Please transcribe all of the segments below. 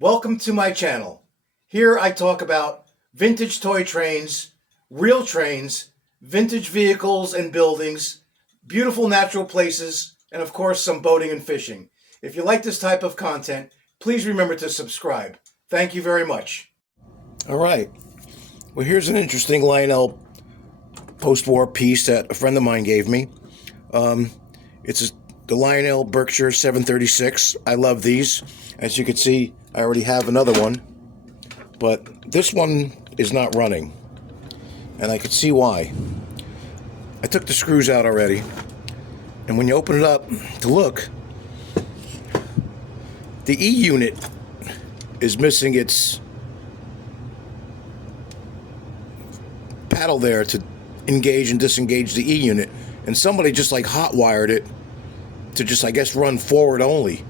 Welcome to my channel. Here I talk about vintage toy trains, real trains, vintage vehicles and buildings, beautiful natural places, and of course some boating and fishing. If you like this type of content, please remember to subscribe. Thank you very much. All right. Well, here's an interesting Lionel post-war piece that a friend of mine gave me. It's the Lionel Berkshire 736. I love these. As you can see, I already have another one, but this one is not running, and I can see why. I took the screws out already, and when you open it up to look, the E unit is missing its paddle there to engage and disengage the E unit, and somebody just like hot wired it to just, I guess, run forward only.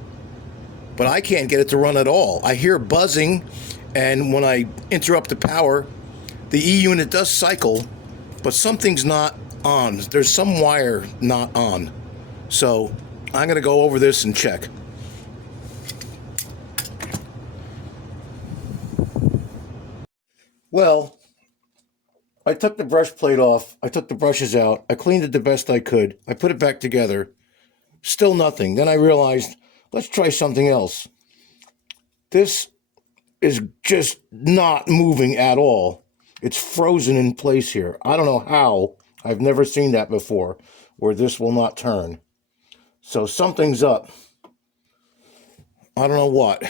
But I can't get it to run at all. I hear buzzing, and when I interrupt the power, the E unit does cycle, but something's not on. There's some wire not on. So I'm going to go over this and check. Well, I took the brush plate off. I took the brushes out. I cleaned it the best I could. I put it back together. Still nothing. Then I realized, let's try something else. This is just not moving at all. It's frozen in place here. I don't know how. I've never seen that before, where this will not turn. So something's up. I don't know what.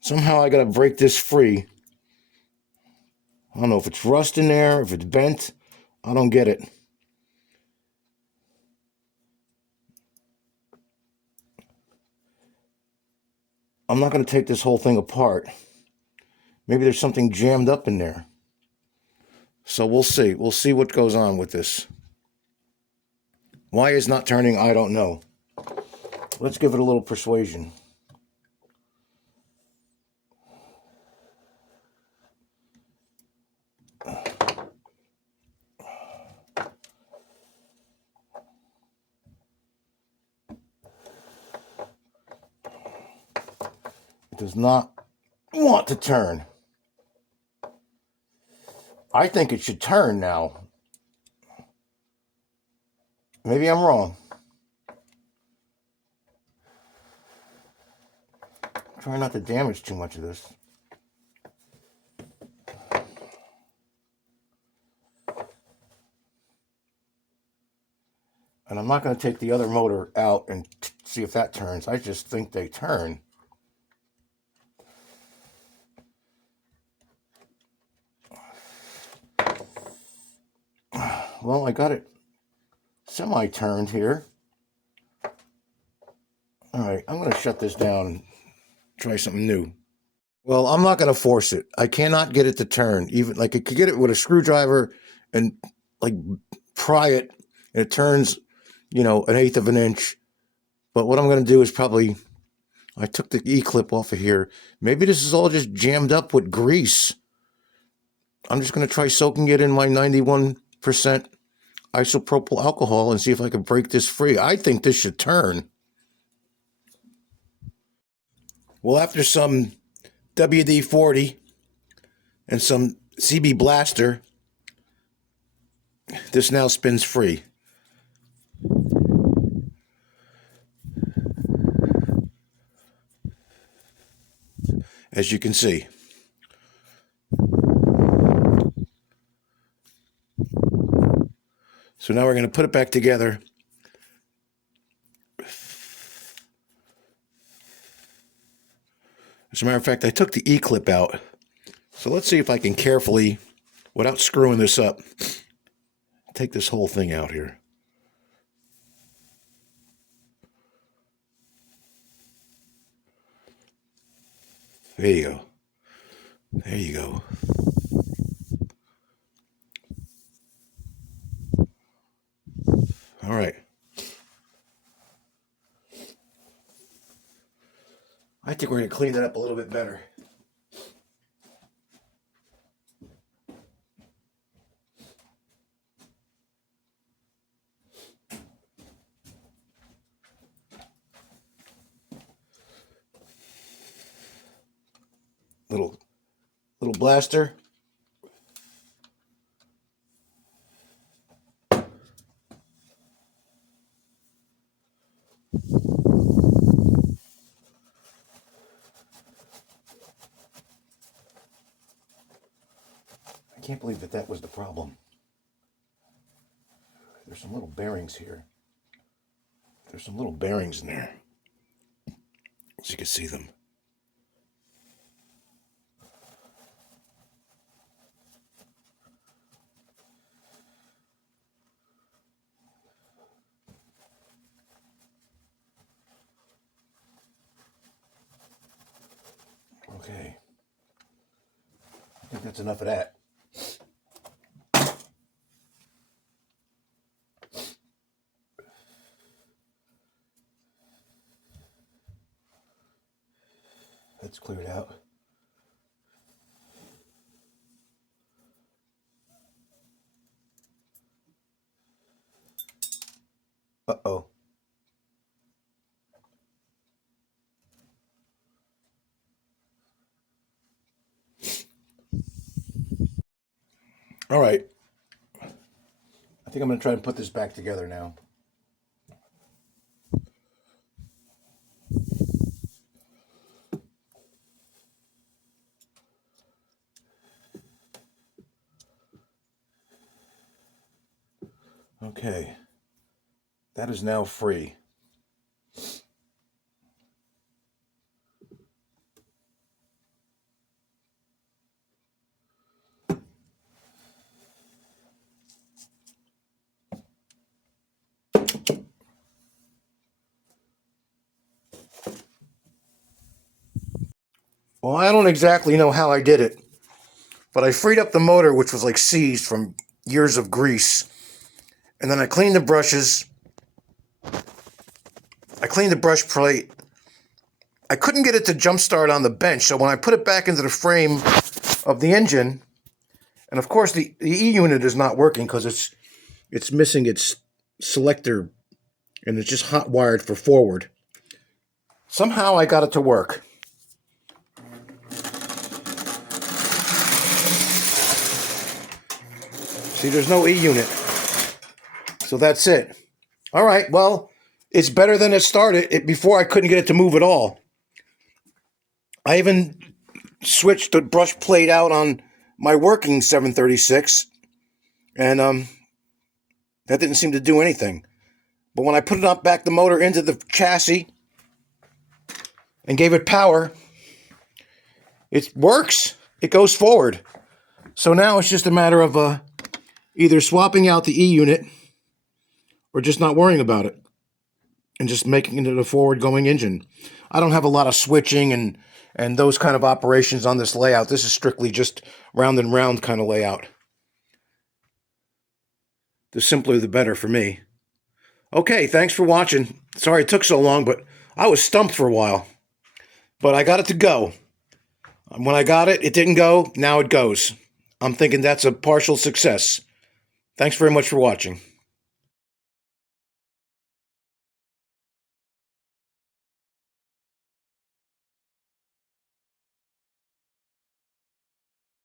Somehow I gotta break this free. I don't know if it's rust in there, if it's bent. I don't get it. I'm not going to take this whole thing apart. Maybe there's something jammed up in there. So we'll see. We'll see what goes on with this. Why it's not turning, I don't know. Let's give it a little persuasion. It does not want to turn. I think it should turn now. Maybe I'm wrong. Try not to damage too much of this. And I'm not going to take the other motor out and see if that turns. I just think they turn. Well, I got it semi-turned here. All right, I'm going to shut this down and try something new. Well, I'm not going to force it. I cannot get it to turn. Even like I could get it with a screwdriver and like pry it, and it turns, you know, 1/8 of an inch. But what I'm going to do is probably, I took the E-clip off of here. Maybe this is all just jammed up with grease. I'm just going to try soaking it in my 91% isopropyl alcohol and see if I can break this free. I think this should turn. Well, after some WD-40 and some CB Blaster, this now spins free. As you can see. So now we're going to put it back together. As a matter of fact, I took the E-clip out. So let's see if I can carefully, without screwing this up, take this whole thing out here. There you go. There you go. All right. I think we're going to clean that up a little bit better. little blaster. I can't believe that was the problem. There's some little bearings here. There's some little bearings in there. As you can see them. Okay. I think that's enough of that. That's cleared out. Uh-oh. All right. I think I'm going to try and put this back together now. Okay. That is now free. Well, I don't exactly know how I did it, but I freed up the motor, which was like seized from years of grease. And then I cleaned the brushes. I cleaned the brush plate. I couldn't get it to jump start on the bench, so when I put it back into the frame of the engine, and of course the E unit is not working because it's missing its selector, and it's just hot wired for forward. Somehow I got it to work. See, there's no E unit. So that's it. All right, well, it's better than it started. Before I couldn't get it to move at all. I even switched the brush plate out on my working 736, and that didn't seem to do anything. But when I put it up back the motor into the chassis and gave it power, it works. It goes forward. So now it's just a matter of either swapping out the E unit or just not worrying about it and just making it a forward-going engine. I don't have a lot of switching and those kind of operations on this layout. This is strictly just round and round kind of layout. The simpler the better for me. Okay, thanks for watching. Sorry it took so long, but I was stumped for a while. But I got it to go. When I got it, it didn't go. Now it goes. I'm thinking that's a partial success. Thanks very much for watching.